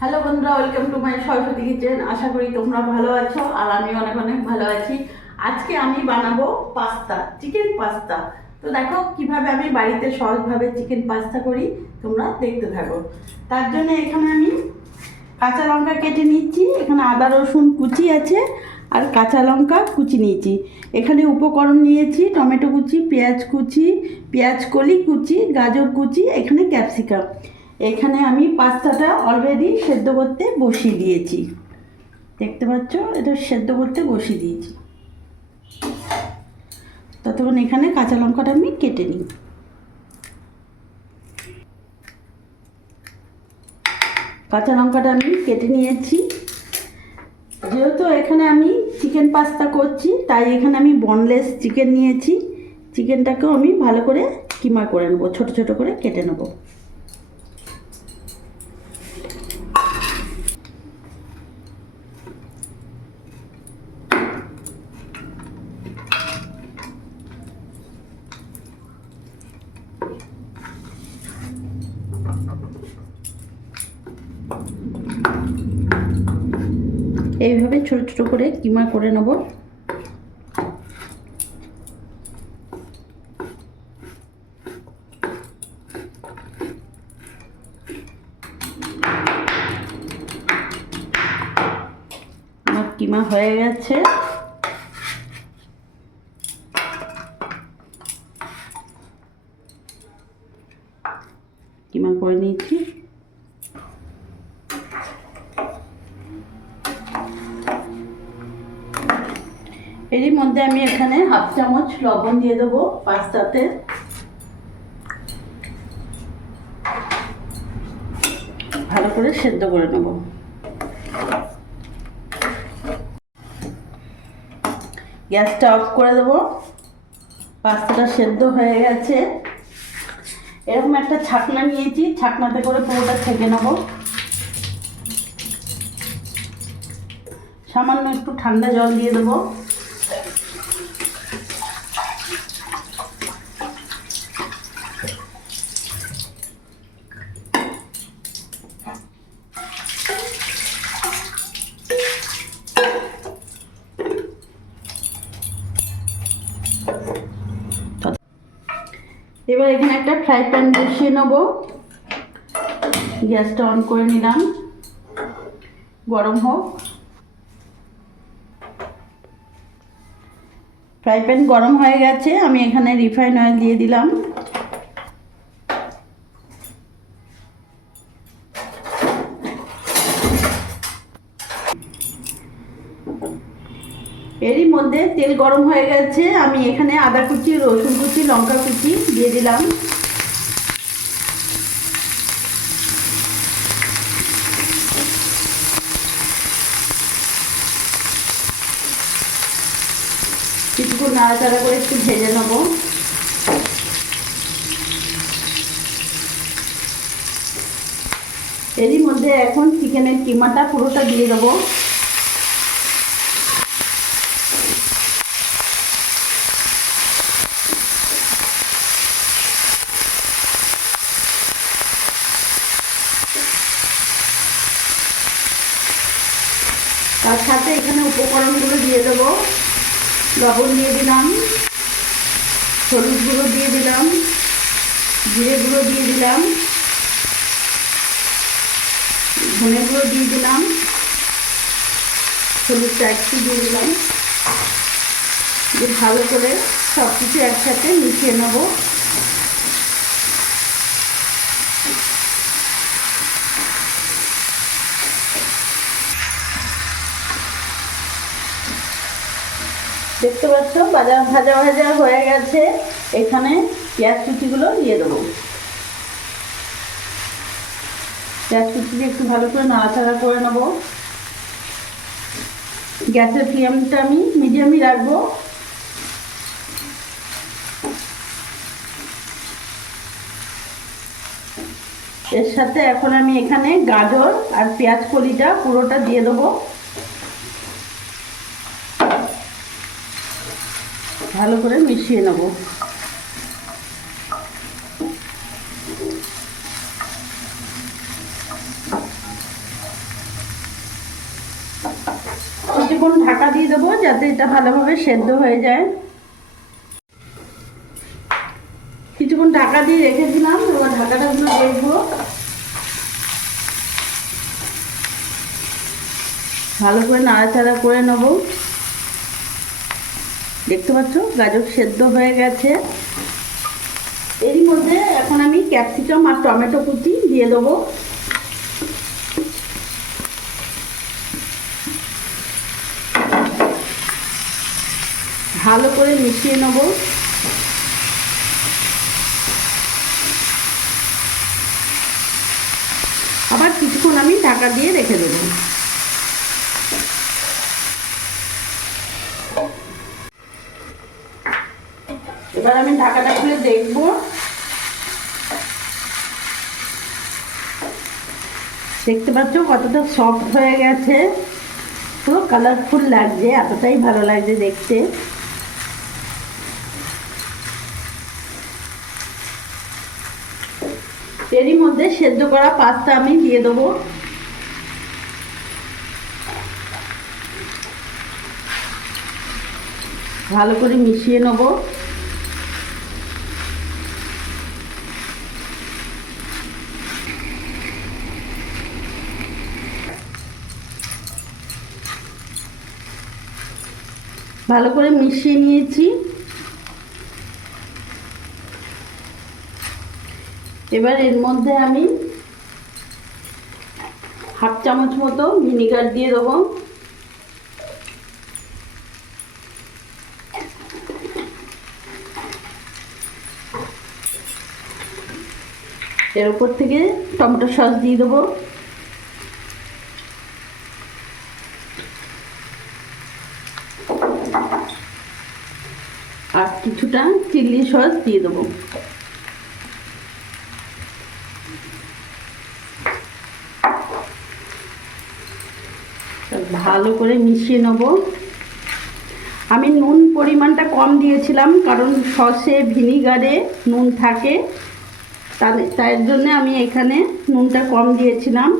Hello বন্ধুরা, welcome to my Saraswati kitchen. আশা করি তোমরা ভালো আছো আর আমি অনেক অনেক ভালো আছি। আজকে আমি বানাবো পাস্তা, চিকেন পাস্তা। তো দেখো কিভাবে আমি বাড়িতে সহজভাবে চিকেন পাস্তা করি, তোমরা দেখতে থাকো। তার জন্য এখানে আমি কাঁচা লঙ্কা কেটে নিচ্ছি, এখানে আদা রসুন কুচি আছে আর কাঁচা লঙ্কা কুচি নিয়েছি। এখানে উপকরণ নিয়েছি টমেটো কুচি, পেঁয়াজ কুচি, পেঁয়াজ কলি কুচি, গাজর কুচি, এখানে ক্যাপসিকাম। এখানে আমি পাস্তাটা অলরেডি সেদ্ধ করতে বসিয়ে দিয়েছি, দেখতে পাচ্ছ এটা সেদ্ধ করতে বসিয়ে দিয়েছি। ততক্ষণ এখানে কাঁচা লঙ্কাটা আমি কেটে নিই। কাঁচা লঙ্কাটা আমি কেটে নিয়েছি। যেহেতু এখানে আমি চিকেন পাস্তা করছি তাই এখানে আমি বনলেস চিকেন নিয়েছি। চিকেনটাকেও আমি ভালো করে কিমা করে নেবো, ছোটো ছোটো করে কেটে নেবো। এইভাবে ছোট ছোট করে কিমা করে নেব। আমার কিমা হয়ে গেছে। কিমা করে নিয়েছি। এরই মধ্যে আমি এখানে হাফ চামচ লবণ দিয়ে দেবো পাস্তাতে। ভালো করে সেদ্ধ করে নেব। গ্যাসটা অফ করে দেবো। পাস্তাটা সেদ্ধ হয়ে গেছে। এরকম একটা ছাকনা নিয়েছি, ছাকনাতে করে পুরোটা ছেঁকে নেব। সামান্য একটু ঠান্ডা জল দিয়ে দেবো। এবার এখানে একটা ফ্রাই প্যান বসিয়ে নেব। গ্যাসটা অন করে নিলাম, গরম হোক। ফ্রাই প্যান গরম হয়ে গেছে, আমি এখানে রিফাইন অয়েল দিয়ে দিলাম। এরই মধ্যে তেল গরম হয়ে গেছে, আমি এখানে আদা কুচি, রসুন কুচি, লঙ্কা কুচি দিয়ে দিলাম। কিছুক্ষণ নাড়াচাড়া করে একটু ভেজে নেব। এরই মধ্যে এখন চিকেনের কিমাটা পুরোটা দিয়ে দেবো। তার সাথে এখানে উপকরণগুলো দিয়ে দেবো। লবণ দিয়ে দিলাম, হলুদ গুঁড়ো দিয়ে দিলাম, জিরে গুঁড়ো দিয়ে দিলাম, ধনে গুঁড়ো দিয়ে দিলাম, হলুদটা একটু দিয়ে দিলাম। দিয়ে ভালো করে সব কিছু একসাথে মিশিয়ে নেব। দেখতে পাচ্ছ ভাজা ভাজা হয়ে গেছে। এখানে পেঁয়াজ কুচিগুলো দিয়ে দেবো। পেঁয়াজ কুচি দিয়ে একটু ভালো করে নাড়াচাড়া করে নেব। গ্যাসের ফ্লেমটা আমি মিডিয়ামই রাখবো। এর সাথে এখন আমি এখানে গাজর আর পেঁয়াজ কলিটা পুরোটা দিয়ে দেবো। ভালো করে মিশিয়ে নেব। কিছুক্ষণ ঢাকা দিয়ে দেবো যাতে এটা ভালোভাবে সেদ্ধ হয়ে যায়। কিছুক্ষণ ঢাকা দিয়ে রেখেছিলাম, এবার ঢাকাটা দেখবো। ভালো করে নাড়াচাড়া করে নেব। দেখতে পাচ্ছ গাজর সেদ্ধ হয়ে গেছে। এরই মধ্যে এখন আমি ক্যাপসিকাম আর টমেটো কুচি দিয়ে দেবো। ভালো করে মিশিয়ে নেব। আবার কিছুক্ষণ আমি ঢাকা দিয়ে রেখে দেবো। এবার আমি ঢাকাটা খুলে দেখব। দেখতে পাচ্ছ কতটা সফট হয়ে গেছে, পুরো কালারফুল লাগছে, এতটাই ভালো লাগছে দেখতে। এরই মধ্যে সেদ্ধ করা পাস্তা আমি দিয়ে দেবো। ভালো করে মিশিয়ে নেব। ভালো করে মিশিয়ে নিয়েছি। এবার এর মধ্যে আমি হাফ চামচ মতো ভিনিগার দিয়ে দেবো। এর উপর থেকে টমেটো সস দিয়ে দেবো। আর কিছুটা চিলি সস দিয়ে দেবো। ভালো করে মিশিয়ে নেব। আমি নুন পরিমাণটা কম দিয়েছিলাম, কারণ সসে ভিনিগারে নুন থাকে, তার জন্য আমি এখানে নুনটা কম দিয়েছিলাম।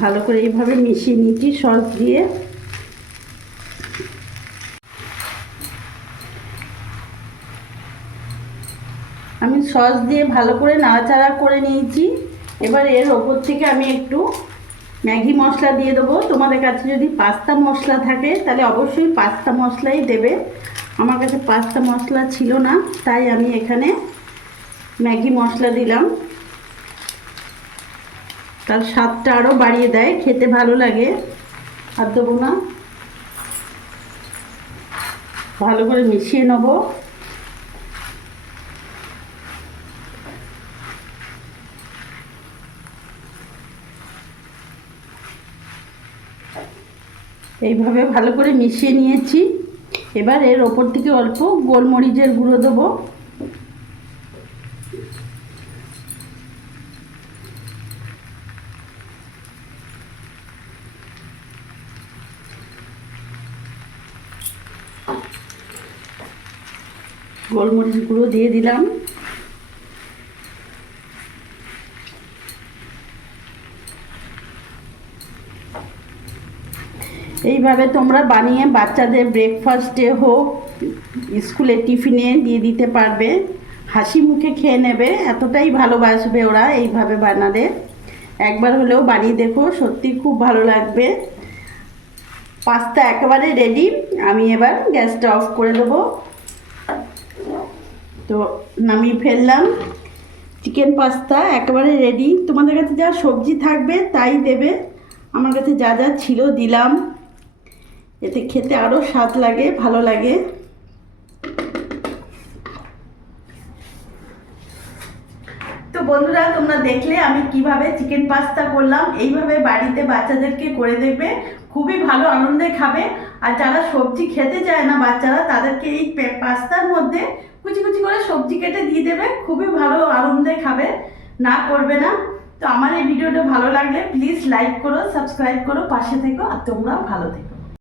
ভালো করে এইভাবে মিশিয়ে নিচ্ছি সস দিয়ে। আমি সস দিয়ে ভালো করে নাড়াচাড়া করে নিয়েছি। এবার এর ওপর থেকে আমি একটু ম্যাগি মশলা দিয়ে দেবো। তোমাদের কাছে যদি পাস্তা মশলা থাকে তাহলে অবশ্যই পাস্তা মশলাই দেবে। আমার কাছে পাস্তা মশলা ছিল না, তাই আমি এখানে ম্যাগি মশলা দিলাম। তার স্বাদটা আরও বাড়িয়ে দেয়, খেতে ভালো লাগে। আর দেবো না। ভালো করে মিশিয়ে নেব। এইভাবে ভালো করে মিশিয়ে নিয়েছি। এবার এর ওপর থেকে অল্প গোলমরিচের গুঁড়ো দেবো। গোলমরিচ গুঁড়ো দিয়ে দিলাম। এইভাবে তোমরা বানিয়ে বাচ্চাদের ব্রেকফাস্টে হোক, স্কুলে টিফিনে দিয়ে দিতে পারবে। হাসি মুখে খেয়ে নেবে, এতটাই ভালোবাসবে ওরা এইভাবে বানালে। একবার হলেও বানিয়ে দেখো, সত্যি খুব ভালো লাগবে। পাস্তা একেবারে রেডি। আমি এবার গ্যাসটা অফ করে দেবো। তো নামিয়ে ফেললাম। চিকেন পাস্তা একেবারে রেডি। তোমাদের কাছে যা সবজি থাকবে তাই দেবে। আমার কাছে যা যা ছিল দিলাম, এতে খেতে আরও স্বাদ লাগে, ভালো লাগে। তো বন্ধুরা, তোমরা দেখলে আমি কিভাবে চিকেন পাস্তা করলাম। এইভাবে বাড়িতে বাচ্চাদেরকে করে দেখবে, খুবই ভালো আনন্দে খাবে। আর যারা সবজি খেতে চায় না বাচ্চারা, তাদেরকে এই পাস্তার মধ্যে কুচি কুচি করে সবজি কেটে দিয়ে দেবে, খুবই ভালো আনন্দে খাবে, না করবে না। তো আমার এই ভিডিওটা ভালো লাগলে প্লিজ লাইক করো, সাবস্ক্রাইব করো, পাশে থেকো, আর তোমরাও ভালো থেকো।